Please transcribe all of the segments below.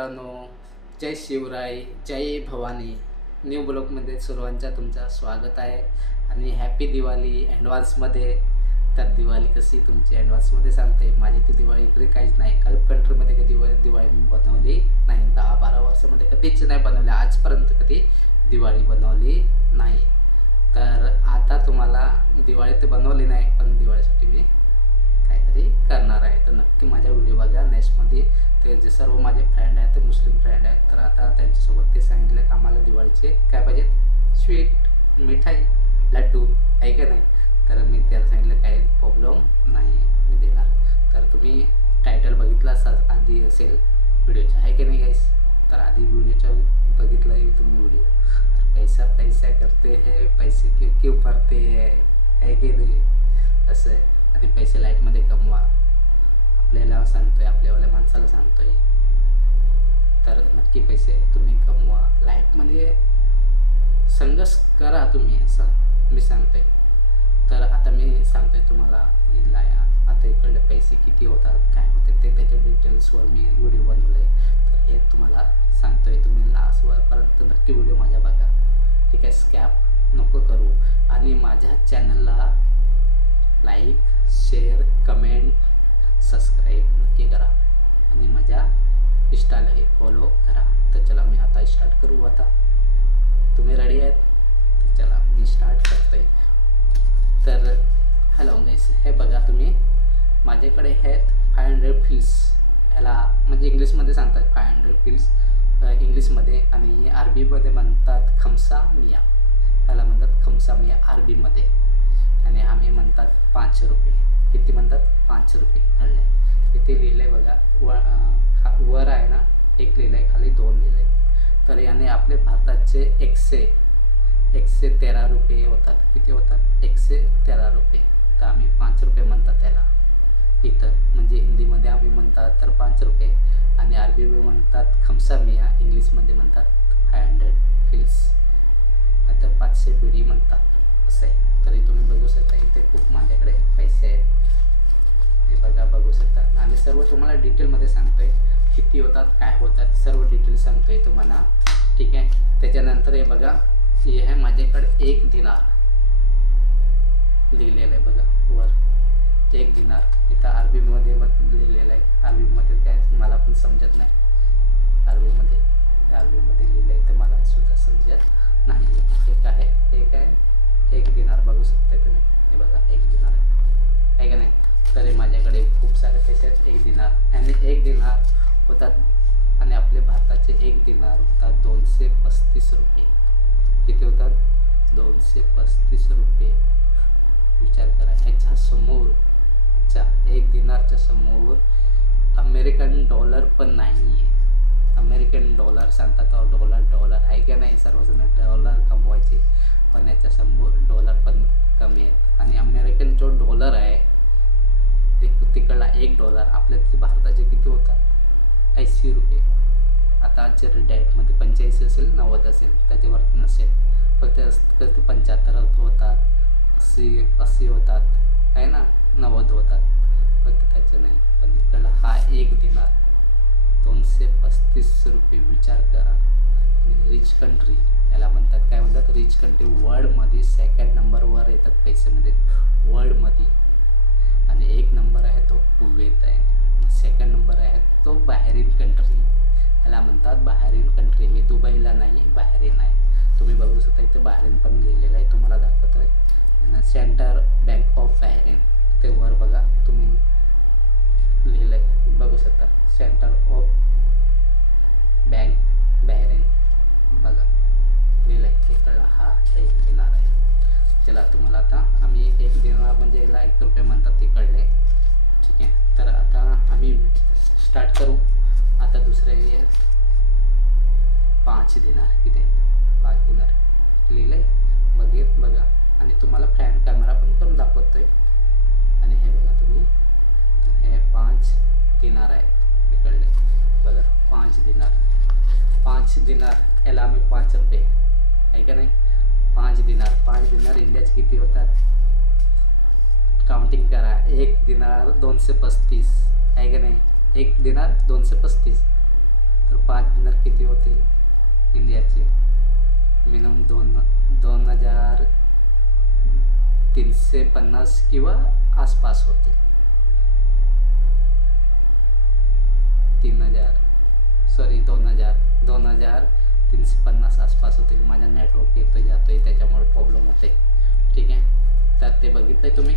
मित्रांनो, जय शिवराय, जय भवानी. न्यू ब्लॉगमध्ये सर्वांचं तुमचं स्वागत आहे आणि हॅपी दिवाळी ॲडव्हान्समध्ये. तर दिवाळी कशी तुमची ॲडव्हान्समध्ये सांगते. माझी ती दिवाळी इकडे काहीच नाही. गल्फ कंट्रीमध्ये कधी दिवाळी बनवली नाही. 10-12 वर्षामध्ये कधीच नाही बनवली. आजपर्यंत कधी दिवाळी बनवली नाही. तर आता तुम्हाला दिवाळी तर बनवली नाही, पण दिवाळीसाठी मी काहीतरी करणार आहे. तर नक्की माझ्या व्हिडिओ बघा. नेक्स्टमध्ये ते जे सर्व माझे फ्रेंड आहेत ते मुस्लिम फ्रेंड आहेत, तर आता त्यांच्यासोबत ते सांगितले की आम्हाला दिवाळीचे काय पाहिजेत, स्वीट, मिठाई, लड्डू आहे का नाही. तर मी त्याला सांगितलं काही प्रॉब्लेम नाही, मी देणार. तर तुम्ही टायटल बघितला आधी असेल व्हिडिओचा, आहे की नाही गाईस. तर आधी व्हिडिओच्या बघितलं आहे तुम्ही व्हिडिओ. तर पैसा पैसा करते है, पैसे क्यों पडते है की नाही, असं आहे. आणि पैसे लाईफमध्ये कमवा, आपल्याला सांगतोय, आपल्यावाल्या माणसाला सांगतोय. तर नक्की पैसे तुम्ही कमवा, लाईफमध्ये संघर्ष करा तुम्ही, असं मी सांगतोय. तर आता मी सांगतोय तुम्हाला आता इकडे पैसे किती होतात, काय होते ते त्याच्या डिटेल्सवर मी व्हिडिओ बनवलं आहे. तर हे तुम्हाला सांगतोय, तुम्ही लास्टवरपर्यंत नक्की व्हिडिओ माझ्या बघा, ठीक आहे. स्कॅप नको करू. आणि माझ्या चॅनलला लाईक, शेअर, कमेंट, सबस्क्राईब नक्की करा आणि माझ्या इंस्टालाही फॉलो करा. तर चला मी आता स्टार्ट करू. आता तुम्ही रेडी आहेत? तर चला मी स्टार्ट करतोय. तर हॅलो गाईस, हे बघा तुम्ही माझ्याकडे आहेत 500 फिल्स. याला म्हणजे इंग्लिशमध्ये सांगतात 500 फिल्स इंग्लिशमध्ये, आणि अरबीमध्ये म्हणतात खमसा मिया. याला म्हणतात खमसा मिया अरबीमध्ये, आणि आम्ही म्हणतात 5 रुपये. किती म्हणतात? 5 रुपये. कळले? इथे लिहिलं आहे बघा, वर आहे ना 1 लिहिलं आहे, खाली 2 लिहिलं आहे. तर याने आपले भारताचे 113 रुपये होतात. किती होतात? 113 रुपये. तर आम्ही 5 रुपये म्हणतात त्याला इथं, म्हणजे हिंदीमध्ये आम्ही म्हणतात तर 5 रुपये, आणि अरबीमध्ये म्हणतात खमसा मिया, इंग्लिशमध्ये म्हणतात 500 फिल्स, आता 500 बिडी म्हणतात, असं आहे. तरी तुम्ही बघू शकता इथे खूप माझ्याकडे पैसे आहेत, हे बघा, बघू शकता. आणि सर्व तुम्हाला डिटेलमध्ये सांगतोय किती होतात, काय होतात, सर्व डिटेल सांगतोय तुम्हाला, ठीक आहे. त्याच्यानंतर हे बघा, हे आहे माझ्याकडे 1 दिनार लिहिलेलं आहे बघा वर, 1 दिनार. इथं अरबीमध्ये लिहिलेलं आहे. अरबीमध्ये काय मला पण समजत नाही, अरबीमध्ये लिहिलं आहे तर मला सुद्धा समजत नाही. हे काय आहे? 1 दिनार बघू शकता तुम्ही, हे बघा 1 दिनार आहे का नाही. तर माझ्याकडे खूप सारे पैसे आहेत 1 दिनार, आणि 1 दिनार होतात, आणि आपले भारताचे 1 दिनार होतात 235 रुपये. किती होतात? 235 रुपये. विचार करा, ह्याच्या समोर, 1 दिनारच्या समोर अमेरिकन डॉलर पण नाही आहे. अमेरिकन डॉलर सांगतात, डॉलर आहे का नाही. सर्वजण डॉलर कमवायचे, पण याच्यासमोर डॉलर पण कमी आहेत. आणि अमेरिकन जो डॉलर आहे तिकडला $1, आपल्या भारताचे किती होतात? 80 रुपये. आता आजच्या डेटमध्ये 85 असेल, 90 असेल, त्याच्यावरती नसेल. फक्त 75 होतात, 80 होतात, आहे ना, 90 होतात, फक्त त्याचं नाही. पण इकडला हा 1 दिनार 235 रुपये. विचार करा. रिच कंट्री याला म्हणतात, काय म्हणतात? Rich country. वर्ल्डमध्ये 2nd नंबरवर येतात पैसेमध्ये, वर्ल्डमध्ये. आणि 1 नंबर आहे तो कुवेत आहे, 2nd नंबर आहे तो बाहेरीन कंट्री. याला म्हणतात बाहेरीन कंट्री. मी दुबईला नाही, बाहेरीन आहे. तुम्ही बघू शकता इथे बाहेरीन पण लिहिलेलं आहे, तुम्हाला दाखवतो आहे. सेंटर बँक ऑफ बाहेरीन, ते वर बघा तुम्ही लिहिलं आहे, बघू शकता. सेंटर ऑफ बँक बाहेरीन बघा लिहिलं आहे. इकडला हा 1 दिनार आहे. चला तुम्हाला आता आम्ही 1 दिनार म्हणजे याला 1 रुपये म्हणतात तिकडले, ठीक आहे. तर आता आम्ही स्टार्ट करू. आता दुसरे 5 दिनार. किती? 5 दिनार लिहिलं आहे, बघा. आणि तुम्हाला फ्रंट कॅमेरा पण करून दाखवतोय. आणि हे बघा तुम्ही, तर हे 5 दिनार आहेत इकडले, बघा 5 दिनार. 5 दिनार याला आम्ही 5 रुपये, आहे का नाही. 5 दिनार इंडियाचे किती होतात? काउंटिंग करा. 1 दिनार 235, आहे का नाही. 1 दिनार 235. तर 5 दिनार किती होतील इंडियाचे? मिनिमम 2350 किंवा आसपास होतील. 2350 आसपास होतील. माझ्या नेटवर्क येतो जातो आहे त्याच्यामुळे प्रॉब्लेम होते. ठीक आहे, तर ते बघितलं तुम्ही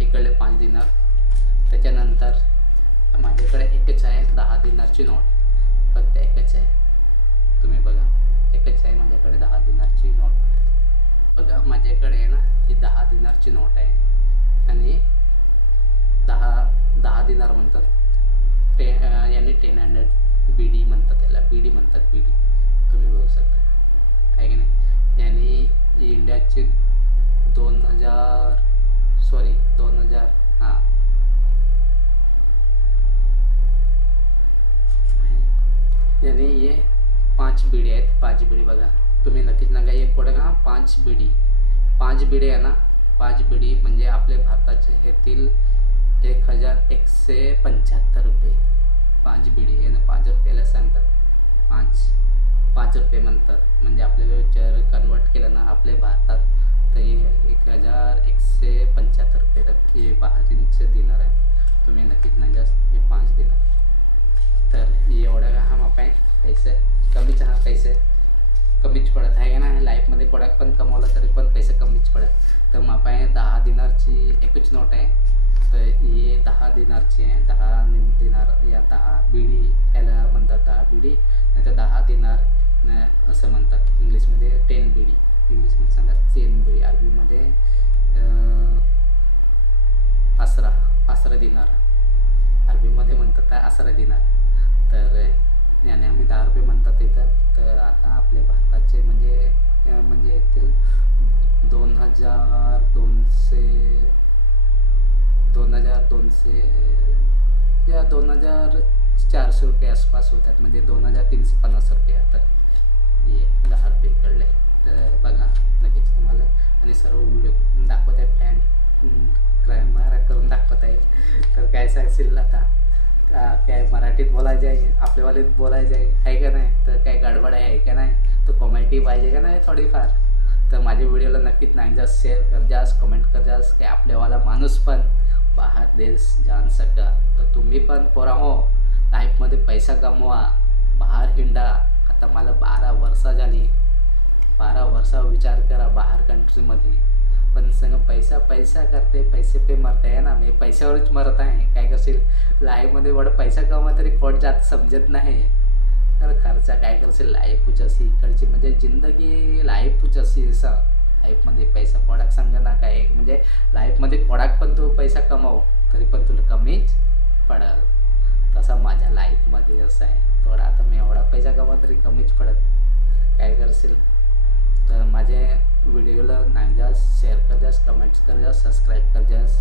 इकडले 5 दिनार. त्याच्यानंतर माझ्याकडे एकच आहे 10 दिनारची नोट, फक्त एकच आहे. तुम्ही बघा, एकच आहे माझ्याकडे 10 दिनारची नोट. बघा माझ्याकडे आहे ना, ही 10 दिनारची नोट आहे आणि 10 दिनार म्हणतात याने 1000 BD म्हणतात, त्याला BD म्हणतात, BD. तुम्ही बघू शकता आहे की नाही. याने इंडियाचे 2000 हां याने ये 5 BD आहेत. 5 BD बघा तुम्ही नक्कीच सांगा. एक कोड का 5 BD आहे ना. 5 BD म्हणजे आपले भारताचे हेतील 1175 रुपये. 5 BD यानं 5 रुपयाला सांगतात. 5 रुपये म्हणतात. म्हणजे आपल्याला जर कन्वर्ट केलं ना आपल्या भारतात तर 1175 रुपये येतात. हे बाहेरचे दिनार आहे. तुम्ही नक्कीच नाही हे 5 दिनार. तर एवढं हा मापाय पैसे कमीच, हा पैसे कमीच पडत आहे ना. लाईफमध्ये कोडाक पण कमवलं तरी पण पैसे कमीच पडत. तर मापाय 10 दिनारची एकच नोट आहे. तर हे 10 दिनारची आहे. 10 दिनार या 10 BD याला म्हणतात. 10 BD नाही तर 10 दिनार असं म्हणतात. इंग्लिशमध्ये 10 BD, इंग्लिशमध्ये सांगतात 10 BD. अरबीमध्ये 11 दिनार अरबीमध्ये म्हणतात 11 दिनार. तर याने आम्ही 10 रुपये म्हणतात इथं. तर आता आपले भारताचे म्हणजे येथील 2200 या 2400 रुपये आसपास होतात. म्हणजे 2350 रुपये. तर ये 10 रुपये कळले. तर बघा नक्कीच तुम्हाला. आणि सर्व व्हिडिओ दाखवत आहे, फॅन कॅमेरा करून दाखवत आहे. तर काय सांगशील आता, काय मराठीत बोलायचं आहे, आपल्यावालीत बोलायचं आहे का नाही. तर काय गडबड आहे का नाही, तर कॉमेंटी पाहिजे का नाही थोडीफार. तर माझ्या व्हिडिओला नक्कीच नाही जास्त शेअर कर जास, कमेंट कर जास, की आपल्यावाला माणूस पण बाहेर देश जाण सका. तर तुम्ही पण पोरा हो, लाईफमध्ये पैसा कमवा, बाहेर हिंडा. आता मला 12 वर्ष झाली. 12 वर्ष विचार करा बाहेर कंट्रीमध्ये. पण संग पैसा करते, पैसे पे मरते आहे ना. मी पैशावरच मरत आहे. काय करशील लाईफमध्ये एवढं पैसा कमवा तरी कोण जात समजत नाही. तर खर्चा काय करशील. लाईफच अशी इकडची म्हणजे जिंदगी लाईफच अशी असं. लाईफमध्ये पैसा कोडाक समजा ना काय. म्हणजे लाईफमध्ये कोडाक पण तू पैसा कमाव तरी पण तुला कमीच पडल. तसा माझ्या लाईफमध्ये असं आहे. थोडा आता मी एवढा पैसा कमाव तरी कमीच पडत. काय करशील. तर माझ्या व्हिडिओला नाही जास शेअर कर जास, कमेंट्स कर जास, सबस्क्राईब कर जास.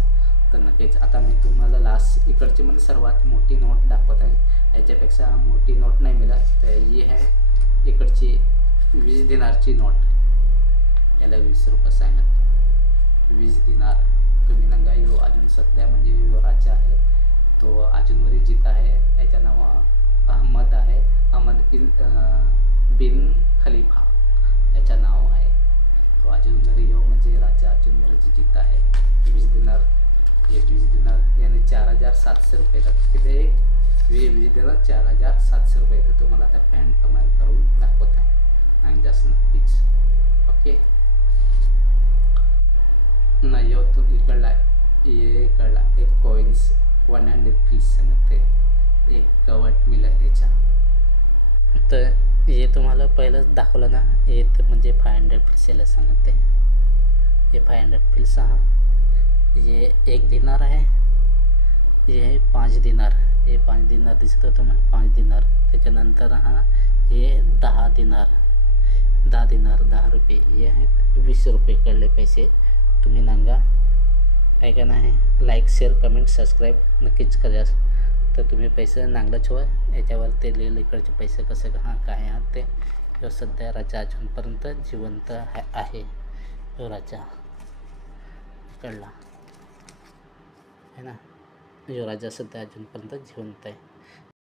तर नक्कीच आता मी तुम्हाला लास्ट इकडची म्हणजे सर्वात मोठी नोट दाखवत आहे. याच्यापेक्षा मोठी नोट नाही मिळत. तर ही आहे इकडची 20 दिनारची नोट. याला 20 रुपये सांगत. 20 दिनार तुम्ही नंगा. यो अजून सध्या म्हणजे यो राजा आहे तो अजूनवरी जित आहे. याचं नाव अहमद आहे. अहमद बिन खलिफा याचं नाव आहे. तो अजूनवरी यो म्हणजे राजा अजूनवरी जित आहे. 20 दिनार. हे 20 दिनार याने 4700 रुपये येतात. किती 20 दिनार 4700 रुपये येतात. तुम्हाला आता फॅन कमाल करून दाखवत आहे. आणि जास्त नक्कीच. ओके नाही यो तो इकडला एक कॉइन्स 100 पीस सांगते. एक कवट मिळेल ह्याच्या. तर हे तुम्हाला पहिलंच दाखवलं ना. हे म्हणजे 500 पीस याला सांगते. हे 500 पीस हा. हे 1 दिनार आहे. हे 5 दिनार. हे 5 दिनार दिसतं तुम्हाला. 5 दिनार. त्याच्यानंतर हा हे 10 दिनार. 10 रुपये. हे आहेत 20 रुपये कडले पैसे. तुम्ही नांगा आहे का नाही. लाईक शेअर कमेंट सबस्क्राईब नक्कीच करा. तर तुम्ही पैसे नांगलंच हो. याच्यावर ते लिहिलं इकडचे पैसे कसे काय आहात ते. सध्या राजा अजूनपर्यंत जिवंत आहे. तो राजा कळला आहे ना. जो राजा सध्या अजूनपर्यंत जिवंत आहे.